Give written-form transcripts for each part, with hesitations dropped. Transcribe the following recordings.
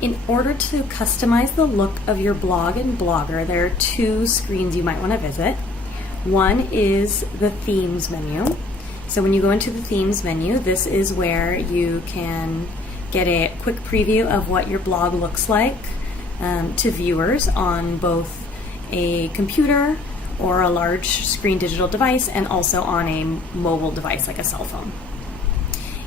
In order to customize the look of your blog and Blogger, there are two screens you might want to visit. One is the themes menu. So when you go into the themes menu, this is where you can get a quick preview of what your blog looks like to viewers on both a computer or a large screen digital device, and also on a mobile device like a cell phone.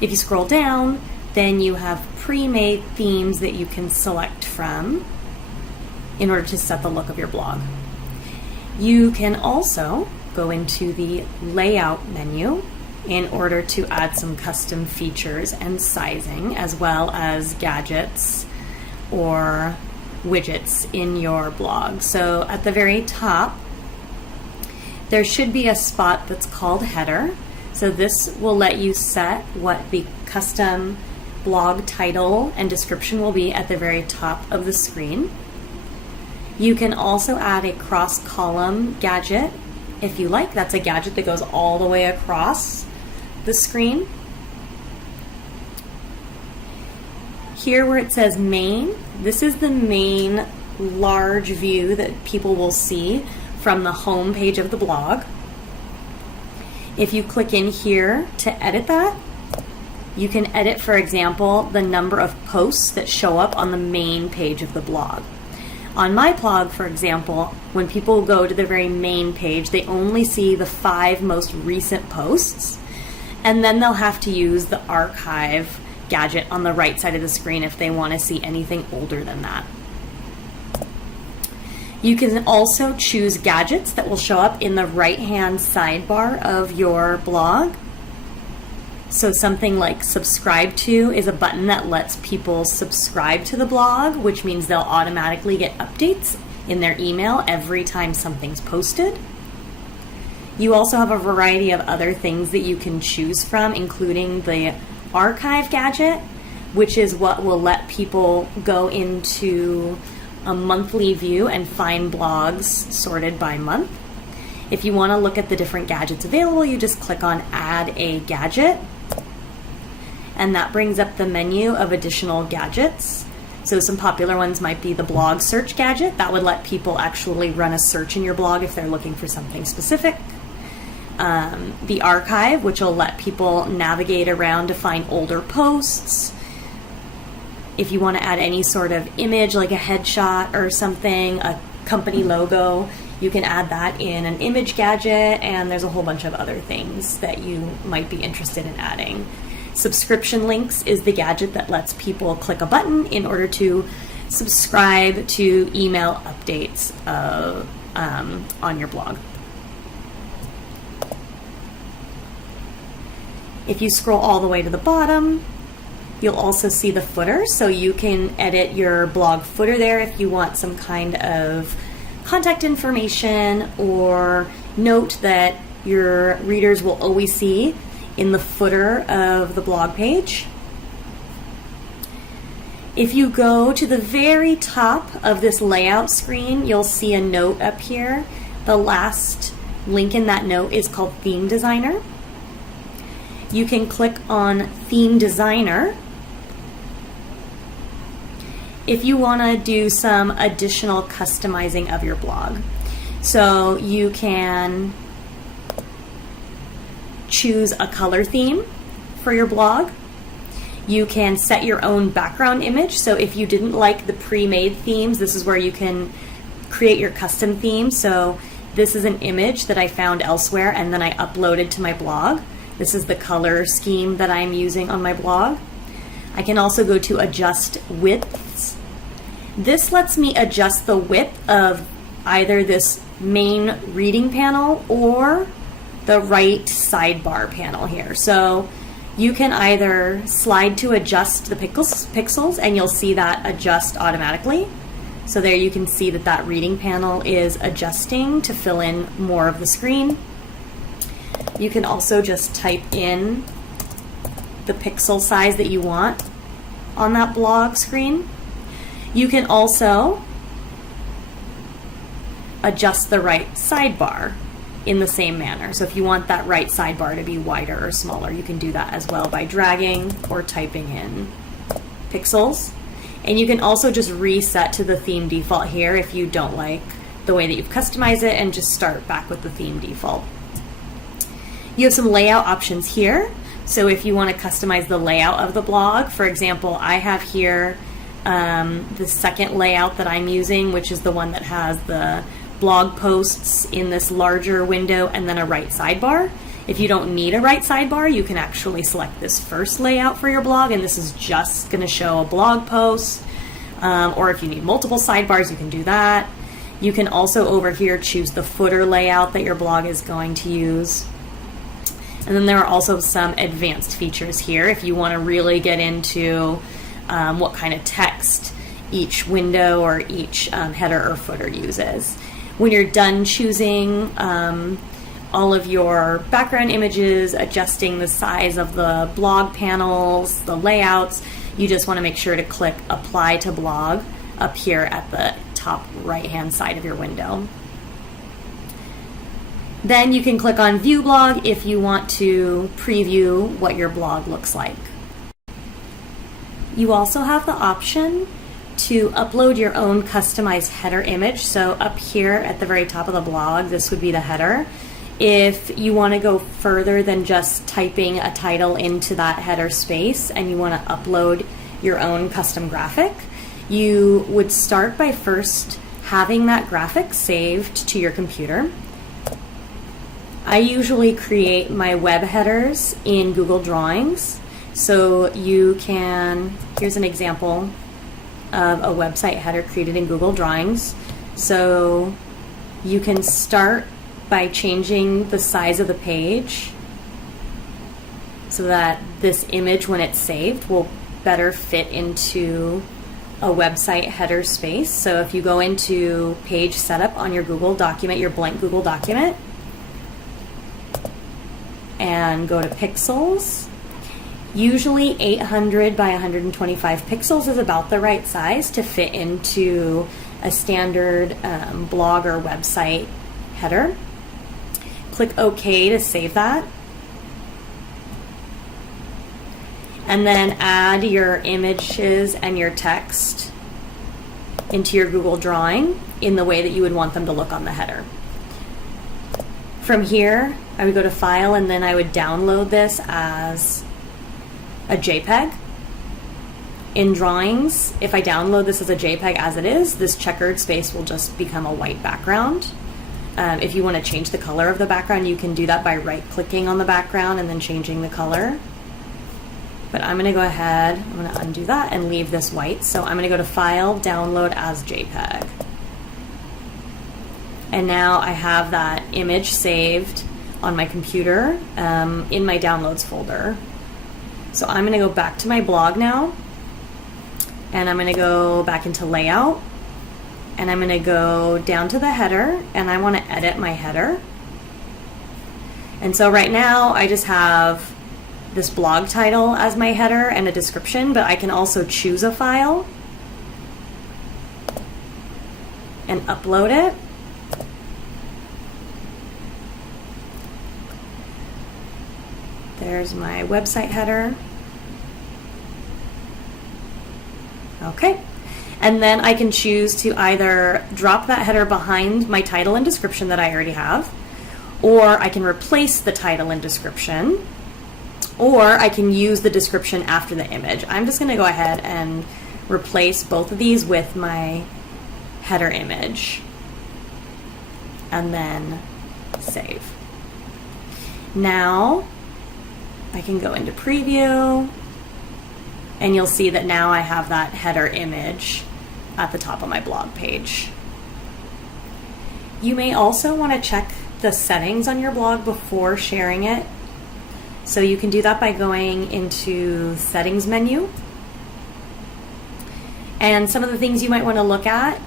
If you scroll down, then you have pre-made themes that you can select from in order to set the look of your blog. You can also go into the layout menu in order to add some custom features and sizing, as well as gadgets or widgets in your blog. So at the very top, there should be a spot that's called header. So this will let you set what the custom blog title and description will be at the very top of the screen. You can also add a cross-column gadget if you like. That's a gadget that goes all the way across the screen. Here where it says main, this is the main large view that people will see from the home page of the blog. If you click in here to edit that, you can edit, for example, the number of posts that show up on the main page of the blog. On my blog, for example, when people go to the very main page, they only see the 5 most recent posts, and then they'll have to use the archive gadget on the right side of the screen if they want to see anything older than that. You can also choose gadgets that will show up in the right-hand sidebar of your blog. So something like subscribe to is a button that lets people subscribe to the blog, which means they'll automatically get updates in their email every time something's posted. You also have a variety of other things that you can choose from, including the archive gadget, which is what will let people go into a monthly view and find blogs sorted by month. If you want to look at the different gadgets available, you just click on Add a Gadget, and that brings up the menu of additional gadgets. So some popular ones might be the blog search gadget. That would let people actually run a search in your blog if they're looking for something specific. The archive, which will let people navigate around to find older posts. If you want to add any sort of image, like a headshot or something, a company logo, you can add that in an image gadget, and there's a whole bunch of other things that you might be interested in adding. Subscription links is the gadget that lets people click a button in order to subscribe to email updates on your blog. If you scroll all the way to the bottom, you'll also see the footer, so you can edit your blog footer there if you want some kind of contact information or note that your readers will always see in the footer of the blog page. If you go to the very top of this layout screen, you'll see a note up here. The last link in that note is called Theme Designer. You can click on Theme Designer if you want to do some additional customizing of your blog. So you can choose a color theme for your blog. You can set your own background image. So if you didn't like the pre-made themes, this is where you can create your custom theme. So this is an image that I found elsewhere and then I uploaded to my blog. This is the color scheme that I'm using on my blog. I can also go to adjust widths. This lets me adjust the width of either this main reading panel or the right sidebar panel here. So you can either slide to adjust the pixels and you'll see that adjust automatically. So there you can see that that reading panel is adjusting to fill in more of the screen. You can also just type in the pixel size that you want on that blog screen. You can also adjust the right sidebar in the same manner. So if you want that right sidebar to be wider or smaller, you can do that as well by dragging or typing in pixels. And you can also just reset to the theme default here if you don't like the way that you've customized it, and just start back with the theme default. You have some layout options here. So if you want to customize the layout of the blog, for example, I have here the second layout that I'm using, which is the one that has the blog posts in this larger window and then a right sidebar. If you don't need a right sidebar, you can actually select this first layout for your blog, and this is just going to show a blog post. Or if you need multiple sidebars, you can do that. You can also over here choose the footer layout that your blog is going to use. And then there are also some advanced features here if you want to really get into what kind of text each window or each header or footer uses. When you're done choosing all of your background images, adjusting the size of the blog panels, the layouts, you just want to make sure to click Apply to Blog up here at the top right-hand side of your window. Then you can click on View Blog if you want to preview what your blog looks like. You also have the option to upload your own customized header image. So up here at the very top of the blog, this would be the header. If you want to go further than just typing a title into that header space and you want to upload your own custom graphic, you would start by first having that graphic saved to your computer. I usually create my web headers in Google Drawings. So you can, here's an example of a website header created in Google Drawings. So you can start by changing the size of the page so that this image, when it's saved, will better fit into a website header space. So if you go into page setup on your Google document, your blank Google document, and go to pixels, usually 800 by 125 pixels is about the right size to fit into a standard blog or website header. Click OK to save that. And then add your images and your text into your Google Drawing in the way that you would want them to look on the header. From here, I would go to File, and then I would download this as a JPEG. In Drawings, if I download this as a JPEG as it is, this checkered space will just become a white background. If you want to change the color of the background, you can do that by right-clicking on the background and then changing the color. But I'm going to go ahead, I'm going to undo that and leave this white. So I'm going to go to File, Download as JPEG. And now I have that image saved on my computer in my Downloads folder. So I'm going to go back to my blog now, and I'm going to go back into Layout, and I'm going to go down to the header, and I want to edit my header. And so right now I just have this blog title as my header and a description, but I can also choose a file and upload it. There's my website header. Okay. And then I can choose to either drop that header behind my title and description that I already have, or I can replace the title and description, or I can use the description after the image. I'm just going to go ahead and replace both of these with my header image, and then save. Now I can go into preview, and you'll see that now I have that header image at the top of my blog page. You may also want to check the settings on your blog before sharing it. So you can do that by going into Settings menu. And some of the things you might want to look at,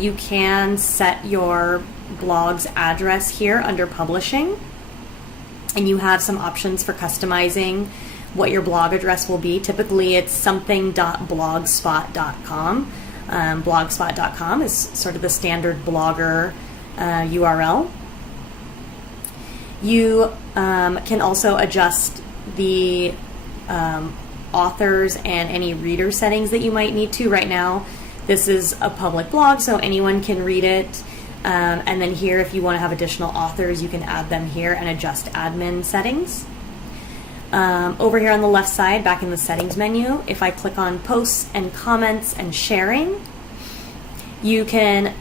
you can set your blog's address here under Publishing. And you have some options for customizing what your blog address will be. Typically it's something.blogspot.com. Blogspot.com is sort of the standard blogger URL. You can also adjust the authors and any reader settings that you might need to. Right now, this is a public blog, so anyone can read it. And then here, if you want to have additional authors, you can add them here and adjust admin settings. Over here on the left side, back in the settings menu, if I click on posts and comments and sharing, you can,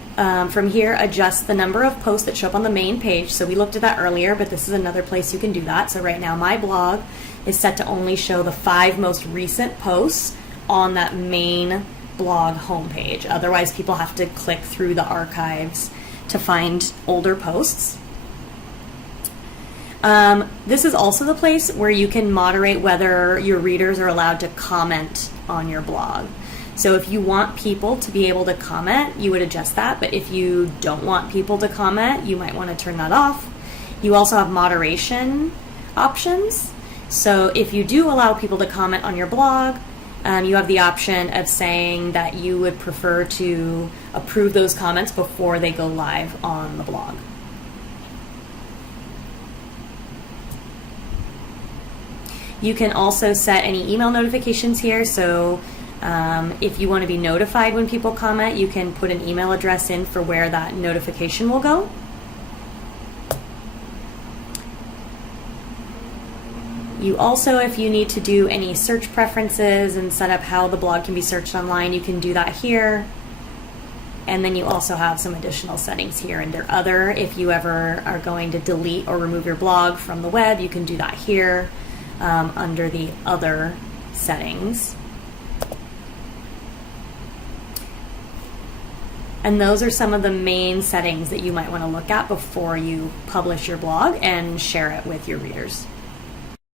from here, adjust the number of posts that show up on the main page. So we looked at that earlier, but this is another place you can do that. So right now, my blog is set to only show the 5 most recent posts on that main blog homepage. Otherwise, people have to click through the archives to find older posts. This is also the place where you can moderate whether your readers are allowed to comment on your blog. So if you want people to be able to comment, you would adjust that. But if you don't want people to comment, you might want to turn that off. You also have moderation options. So if you do allow people to comment on your blog, you have the option of saying that you would prefer to approve those comments before they go live on the blog. You can also set any email notifications here. So if you want to be notified when people comment, you can put an email address in for where that notification will go. You also, if you need to do any search preferences and set up how the blog can be searched online, you can do that here. And then you also have some additional settings here under Other. If you ever are going to delete or remove your blog from the web, you can do that here under the Other settings. And those are some of the main settings that you might want to look at before you publish your blog and share it with your readers.